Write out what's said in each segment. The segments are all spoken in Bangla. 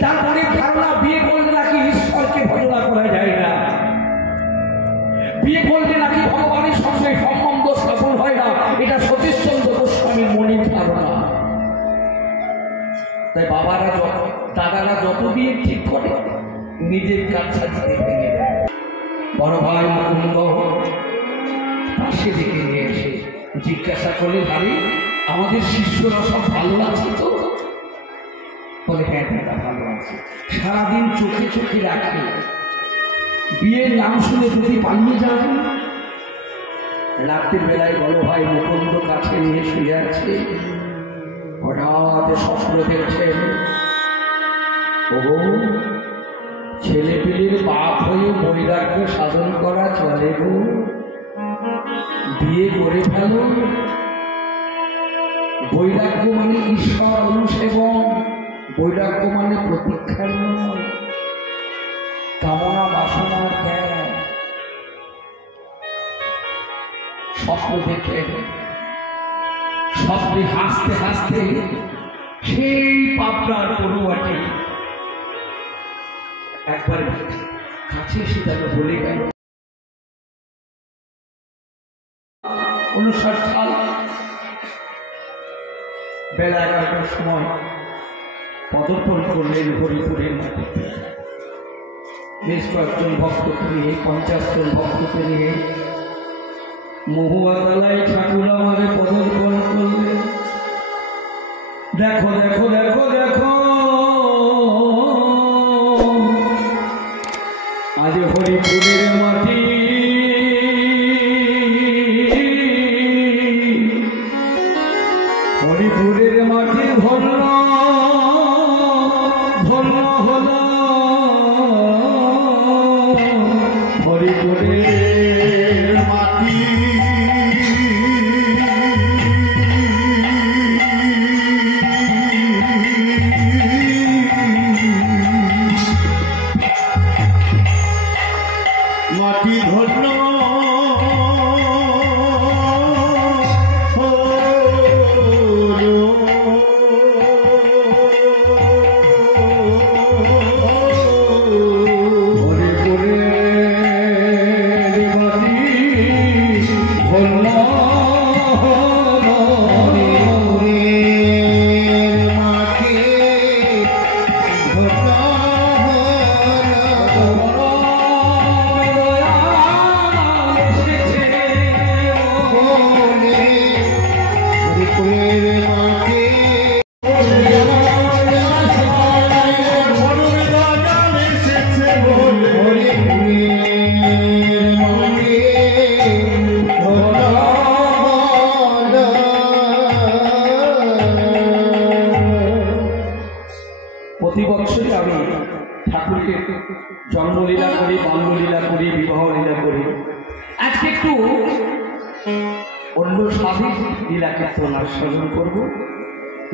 তারপরে ধারণা বিয়ে করলে নাকি ঈশ্বরকে ভজনা করা যায় না, বিয়ে করলে নাকি ভগবানের সঙ্গে সম্বন্ধ স্থাপন হয় না। এটা সতীশচন্দ্র গোস্বামীর মনের ধারণা। তাই বাবারা দাদারা যত বিয়ে ঠিক করে নিজের কাছে ভেঙে দেয়। বড় ভাই মুকুন্দ পাশে ডেকে নিয়ে এসে জিজ্ঞাসা করলে, ভাবি আমাদের শিষ্যরা সব ভালো আছে তো? বলে হ্যাঁ দাদা ভালো আছে। সারাদিন চোখে চোখে রাখে, বিয়ের নাম শুনে যদি পালিয়ে যান। রাতের বেলায় বড় ভাই মুকুন্দ কাছে নিয়ে শুয়ে আছে, হঠাৎ স্বপ্ন দেখছেন, ও ছেলে পিলের বাপ হয়ে বৈরাগ্য সাধন করা চলে গো, বিয়ে করে ফেলো। বৈরাগ্য মানে ঈশ্বর অনুসেবন, বৈরাগ্য মানে প্রতীক্ষা নয়, কামনা বাসনার ত্যাগ। স্বপ্ন দেখে স্বপ্নে হাসতে হাসতে সেই পাবনার পড়ুয়াটি একবার কাছে এসে তাকে বলে গেল, 59 সাল বেলা 11টার সময় পদর্পণ করলেন হরিপুরের মাটিতে। বেশ কয়েকজন ভক্তকে নিয়ে, 50 জন ভক্তকে নিয়ে মহুয়াতলায় ঠাকুর আমাদের পদর্পণ করলেন। দেখো দেখো দেখো দেখো, আজ হরিপুরের মাটি, হরিপুরের মাটি ধন্য ধন্য হল হরিপুরের মাটি। মাটি ধন্য প্রতি বছরই আমি ঠাকুরকে জন্মলীলা করি, বাল্যলীলা করি, বিবাহ লীলা করি। আজকে একটু অন্য স্বাভাবিক লীলা কীর্তন আস্বাদন করব।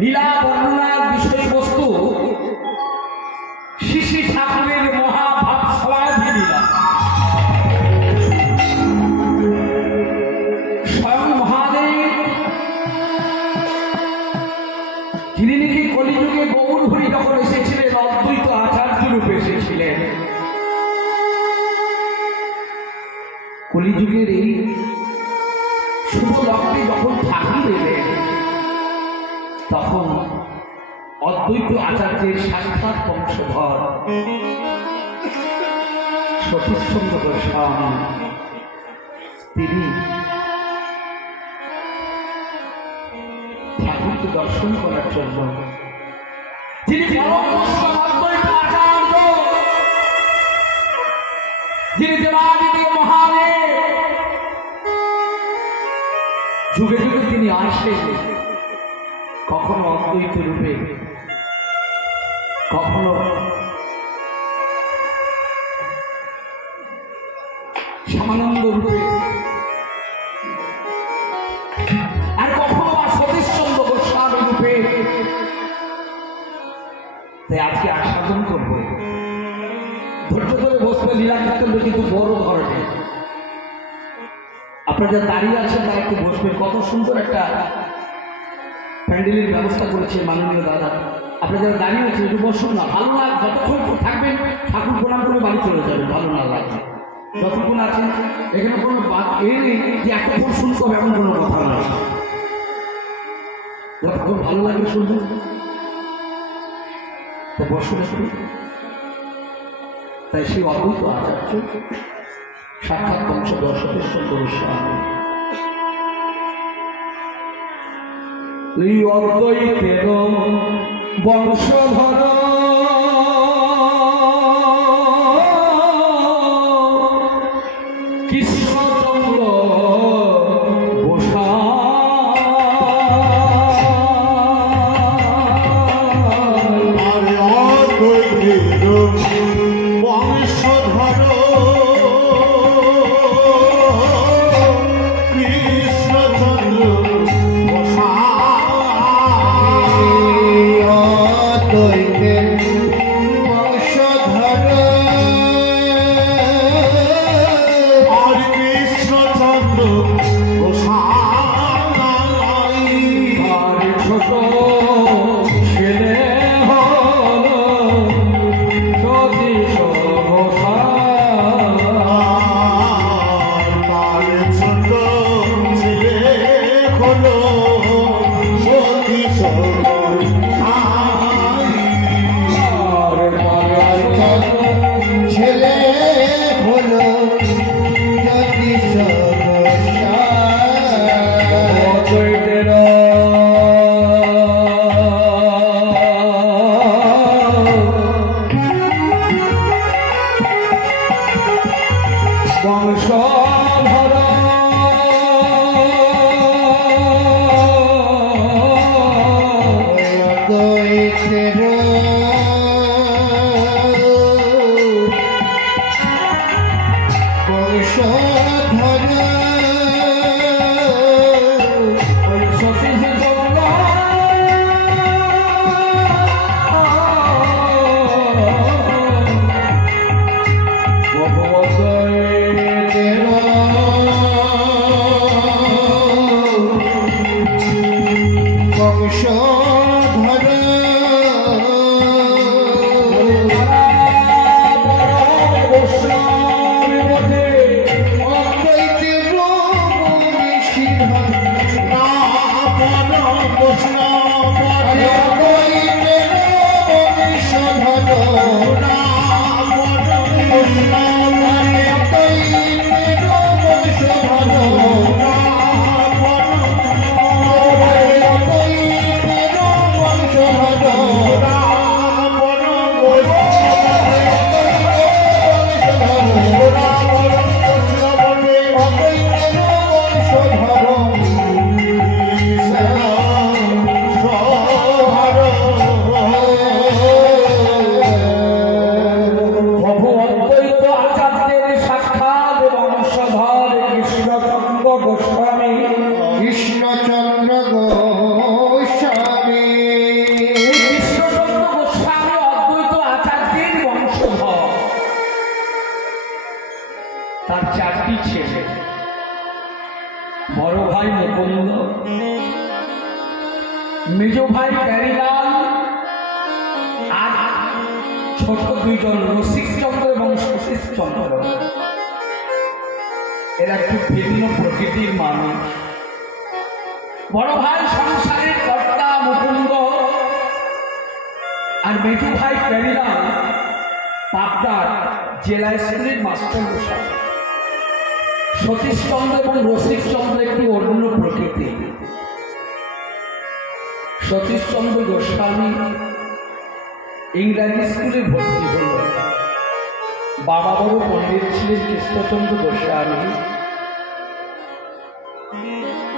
লীলা বর্ণনার বিষয়বস্তু শ্রী শ্রী ঠাকুরের মহাভাব সমাধি লীলা। স্বয়ং মহাদেব যিনি নাকি কলিযুগে গৌর হরি যখন এসেছিলেন, অদ্বৈত আচার্য রূপে এসেছিলেন। কলিযুগের এই শুভ লগ্নে যখন ঠাকুর এলেন, তখন অদ্বৈত আচার্যের সাক্ষাৎ বংশধর সতীশচন্দ্র গোস্বামী তিনি ঠাকুরকে দর্শন করার জন্য, যিনি অদ্বৈত আচার্য, যিনি দেবাদিদেব মহাদেব, যুগে যুগে তিনি আসেন, কখনো অদ্বৈত রূপে, কখনো শ্যামানন্দ রূপে, আর কখনো বা সতীশচন্দ্র গোস্বামী রূপে। তাই আজকে আস্বাদন করব। ধৈর্য ধরে বসবে, লীলা কীর্তন কিন্তু বড় ধরনের। আপনারা যারা দাঁড়িয়ে আছেন তারা একটু বসবেন। কত সুন্দর একটা প্যান্ডেলের ব্যবস্থা করেছে মাননীয় দাদা। আপনারা যারা দাঁড়িয়ে আছেন একটু বসুন না, ভালো না যতক্ষণ থাকবেন ঠাকুর প্রণাম করে বাড়ি চলে যাবেন, ভালো না লাগবে। যতক্ষণ আছেন এখানে কোনো এই নেই যে এতক্ষণ শুনতে হবে এমন কোনো কথা না, যতক্ষণ ভালো লাগে শুনবেন। তো বসুন একটু। তাই সেই অদ্ভুত আচার্য সাক্ষাৎ বংশধর সতীশ্বর গোস্বামী অদ্বৈতের বংশধর কৃষ্ণচন্দ্র তার চারটি ছেলে, বড় ভাই মুকুন্দ, মেজ ভাই প্যারিলাল আর ছোট দুইজন রসিকচন্দ্র এবং সতীশচন্দ্র। এরা একটু ভিন্ন প্রকৃতির মানুষ। বড় ভাই সংসারের কর্তা মুকুন্দ আর মেজ ভাই প্যারিলাল পাবনার জেলা স্কুলের মাস্টার মশাই। সতীশচন্দ্র এবং রসিকচন্দ্র একটি অন্য প্রকৃতি। সতীশচন্দ্র গোস্বামী ইংরাজি স্কুলে ভর্তি হল। বাবা বড় পণ্ডিত ছিলেন কৃষ্ণচন্দ্র গোস্বামী,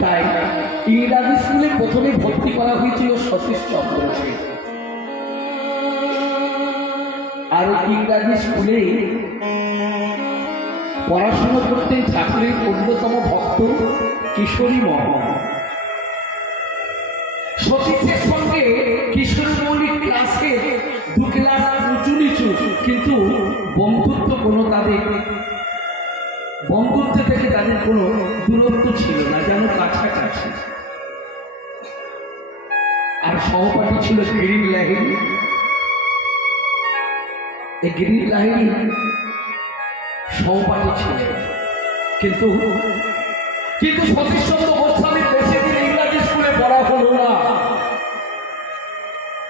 তাই ইংরাজি স্কুলে প্রথমে ভর্তি করা হয়েছিল সতীশচন্দ্রকে। আর ইংরাজি স্কুলে পড়াশোনা করতেন ঠাকুরের অন্যতম ভক্ত কিশোরী মোহন। সতীশের সঙ্গে কিশোরী মৌলিক ক্লাসে দু ক্লাস উঁচু নিচু, কিন্তু বন্ধুত্ব কোনো তাদের বন্ধুত্ব থেকে তাদের কোনো দূরত্ব ছিল না, যেন কাছাকাছি। আর সহপাঠী ছিল গিরির লাহিড়ী। এই গিরির লাহিড়ী সহপাঠী ছিলেন, কিন্তু সতীশচন্দ্র গোস্বামীর বেশি দিন ইংরাজি স্কুলে পড়া হলো না।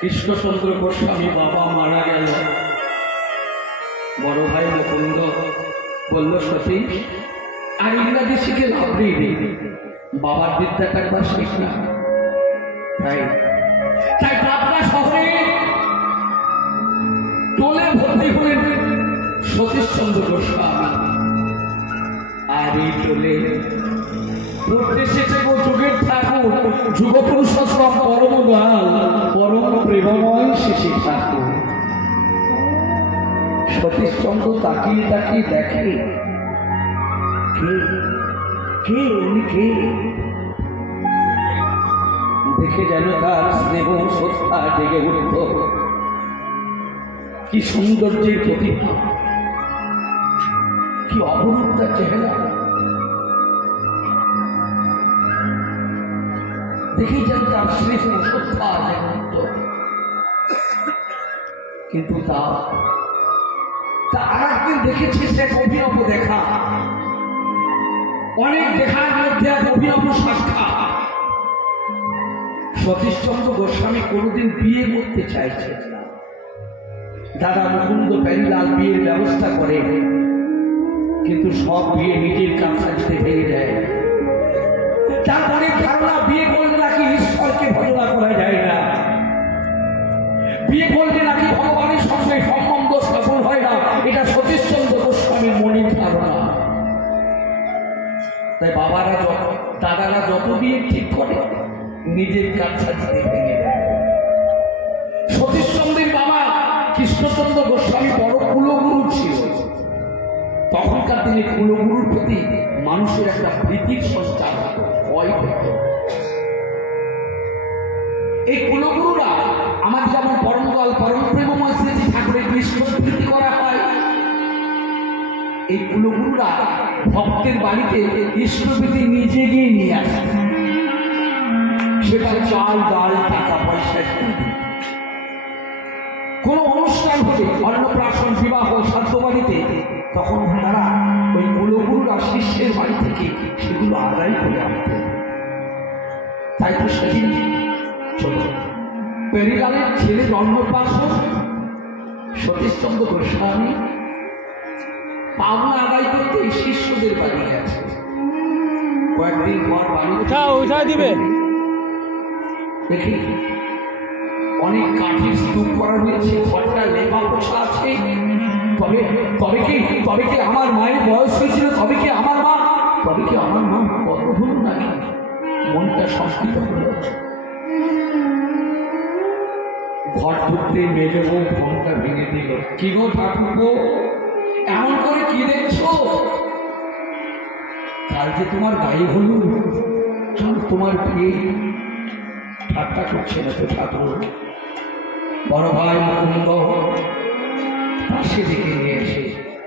কৃষ্ণচন্দ্র গোস্বামী বাবা মারা গেল। বড় ভাই মুকুন্দ বলল, সতীশ আর ইংরাজি শিখে লাভ নেই, বাবার বিদ্যাটা একবার শিখ না। তাই পাবনা শহরে টোলে ভর্তি হলেন সতীশচন্দ্র গোস্বামী। আর এই টোলে পড়তে এসেছে যুগের ঠাকুর, যুগপুরুষোত্তম পরম দয়াল পরম প্রেমময় শিশি ঠাকুর। সতীশচন্দ্র তাকিয়ে তাকিয়ে দেখে, কে উনি, কে? দেখে যেন তার স্নেহ শ্রদ্ধা জেগে উঠল। কি সৌন্দর্যের প্রতিভা, কি অপরূপ তার চেহারা। দেখে যেন তার স্নেহ শ্রদ্ধা জেগে উঠল। কিন্তু তা আর একদিন দেখেছি সে অভিনব দেখা, অনেক দেখার মধ্যে এক অভিনব সাক্ষাৎ। সতীশচন্দ্র গোস্বামী কোনোদিন বিয়ে করতে চাইছে না। দাদা মুকুন্দ প্যারিলাল বিয়ের ব্যবস্থা করে, কিন্তু সব বিয়ে নিজের কাছাকাছি ভেঙে যায়। তারপরে ধারণা বিয়ে করলে নাকি ঈশ্বরকে ভজনা করা যায় না, বিয়ে করলে নাকি ভগবানের সঙ্গে সম্বন্ধ সফল হয় না। এটা সতীশচন্দ্র গোস্বামীর মনের ধারণা। তাই দাদারা যত বিয়ে ঠিক করে নিজের কাছাকাছি ভেঙে দেয়। সতীশচন্দ্রের বাবা কৃষ্ণচন্দ্র গোস্বামী বড় কুলগুরু ছিল। তখনকার দিনে কুলগুরুর প্রতি মানুষের একটা প্রীতির সঞ্চার ভয় পেত। এই কুলগুরুরা আমার যেমন পরমদয়াল পরম প্রেমময় শ্রী ঠাকুরের বিষ্ণুপ্রীতি করা হয়, এই কুলগুরুরা ভক্তের বাড়িতে ইষ্টপ্রীতি নিজে গিয়ে নিয়ে আসে। সেটা চাল ডাল টাকা পয়সা কোনো অনুষ্ঠান হলে, অন্নপ্রাশন বিবাহ শ্রাদ্ধ বাড়িতে, তখন তারা ওই কুলগুরুরা শিষ্যের বাড়ি থেকে সেগুলো আদায় করে আনতে। তাই তো সেদিন পেরিলালের ছেলে অন্নপ্রাশন সতীশচন্দ্র গোস্বামী পাওনা আদায় করতে শিষ্যদের বাড়ি গেছে। কয়েকদিন পর বাড়ি উঠা দিবে দেখি অনেক কাঠের স্তূপ করা হয়েছে, ঘরটা লেপা পোছা আছে। তবে কি আমার মায়ের বয়স হয়েছিল? তবে কি আমার মা কত হল নাকি? মনটা সংস্কৃত হল। ঘর ঢুকতে মেলে বউ ঘরটা ভেঙে দিল। কি গো ঠাকুর, এমন করে কি দেখছো? কাল যে তোমার গায়ে হলু, তোমার বিয়ে। ঠাট্টা করছে না তো ঠাকুর? বড় ভাই মুকুন্দ পাশে ডেকে নিয়ে এসে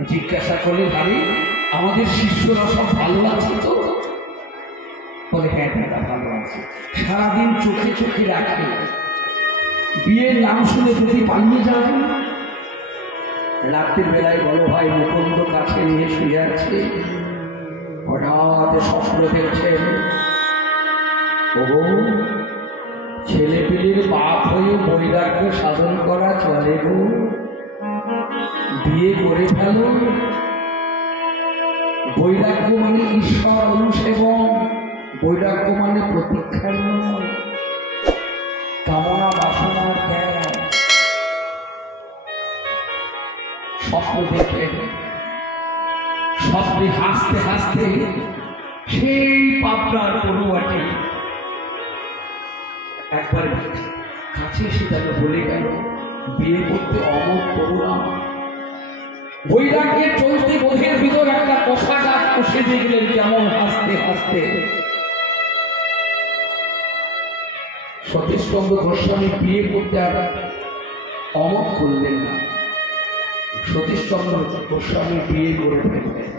জিজ্ঞাসা করলে, ভাবি আমাদের শিষ্যরা সব ভালো আছে তো? বলে, হ্যাঁ দাদা ভালো আছে। সারাদিন চোখে চোখে রাখে, বিয়ের নাম শুনে যদি পালিয়ে যায়। রাত্রির বেলায় বড় ভাই মুকুন্দ কাছে নিয়ে শুয়ে আছে। হঠাৎ স্বপ্ন দেখছেন, ওগো ছেলে পিলের বাপ হয়ে বৈরাগ্য সাধন করা চলে গো, বিয়ে করে ফেলো। বৈরাগ্য মানে ঈশ্বর অনুসেবন, বৈরাগ্য মানে প্রতীক্ষা নয়, কামনা বাসনার ত্যাগ। স্বপ্ন দেখে স্বপ্নে হাসতে হাসতে সেই পাবনার পড়ুয়াটি একবার কাছে এসে তাকে বলে গেল, বিয়ে করতে অমত করো না। বৈরাগ্যের চলতি বোধের ভিতর একটা কষা গাছ কষে দেখলেন কেমন হাসতে হাসতে। সতীশচন্দ্র গোস্বামী বিয়ে করতে আর অমত করলেন না। সতীশচন্দ্র গোস্বামী বিয়ে করে ফেললেন।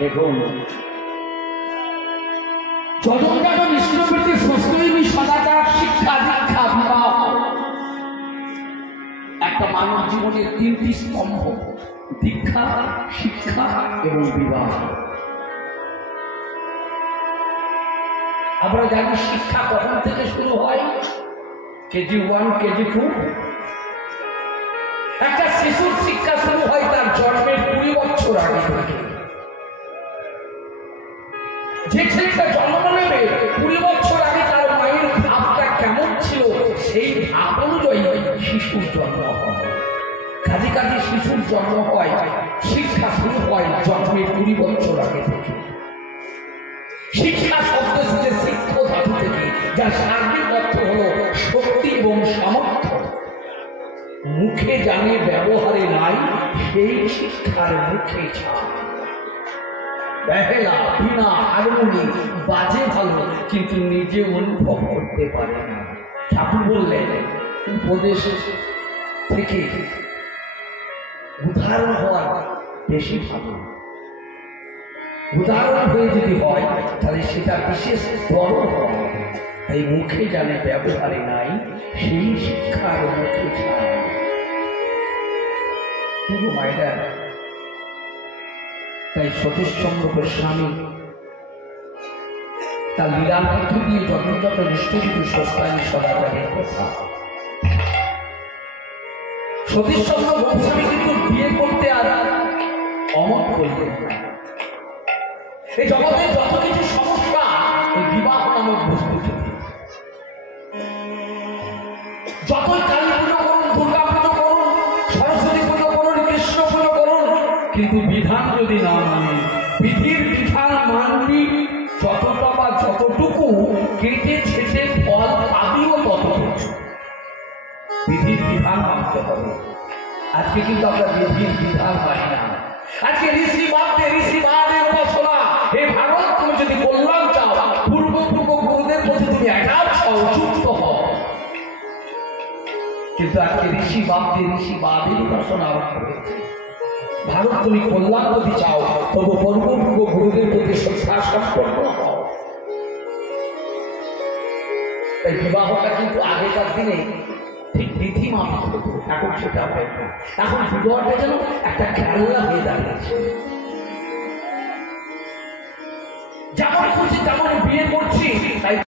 দেখুন, যজনজাত নিষ্ঠপ্রীতি সংস্কৃতি সদাচার শিক্ষা দীক্ষা বিবাহ একটা মানব জীবনের তিনটি স্তম্ভ: দীক্ষা, শিক্ষা এবং বিবাহ। আমরা জানি শিক্ষা কখন থেকে শুরু হয়? KG 1, KG 2। একটা শিশুর শিক্ষা শুরু হয় তার জন্মের 20 বছর আগে থেকে। যে ছেলেটা জন্ম নেবে 20 বছর আগে তার মায়ের ভাবটা কেমন ছিল সেই ভাব অনুযায়ী শিশুর জন্ম হয়। কাজে কাজে শিশুর জন্ম হয়, শিক্ষা শুরু হয় জন্মের 20 বছর আগে থেকে। শিক্ষা শব্দ এসেছে শিক্ষ ধাতু থেকে, যার শারীরিক অর্থ হলো শক্তি এবং সামর্থ্য। মুখে জানে ব্যবহারে নাই, সেই শিক্ষার মুখে ছাড়। বেহেলা, বীণা, হারমোনি বাজে ভালো, কিন্তু নিজে অনুভব করতে পারে না। ঠাকুর বললেন উপদেশ থেকে উদাহরণ হওয়ার বেশি ভালো। উদাহরণ হয়ে যদি হয় তাহলে সেটা বিশেষ বড় হয়। তাই মুখে জানে ব্যবহারে নাই, সেই শিক্ষার মুখে ছাড়। কিন্তু মায়েরা, তাই সতীশচন্দ্র গোস্বামী তার লীলার মধ্য দিয়ে যথাযথ নিষ্ঠপ্রীতি সংস্কারী সদাচারের কথা। সতীশচন্দ্র গোস্বামী কিন্তু বিয়ে করতে আর অমত করলেন না। এই জগতে যত কিছু সমস্যা এই বিবাহ নামক বস্তু থেকে। যতই কালী পুজো করুন, দুর্গা পুজো করুন, সরস্বতী পুজো করুন, কৃষ্ণ পুজো করুন, কিন্তু বিধান যদি না মানে, বিধির বিধান মানবি যতটা বা যতটুকু, কেটে ছেটে ফল পাবিও ততটুকু। বিধির বিধান মানতে হবে। আজকে কিন্তু আমরা বিধির বিধান মানি না। আজকে ঋষিবাদের উপাসনা। হে ভারত, তুমি যদি কল্যাণ চাও, পূর্ব গুরুদের প্রতি তুমি একাজ হও, যুক্ত হও। কিন্তু আজকে ঋষিবাদের উপাসনা আরম্ভ হয়েছে। ভারত, তুমি কল্যাণ যদি চাও, তবু পূর্ব গুরুদের প্রতি শ্রদ্ধা সম্পন্ন হও। তাই বিবাহটা কিন্তু আগেকার দিনে ঠিক বিধি মাফিক হতো, এখন সেটা হয় না। এখন বিবাহটা যেন একটা খেলা হয়ে দাঁড়িয়েছে। যেমন খুশি তেমন বিয়ে করছি, তাই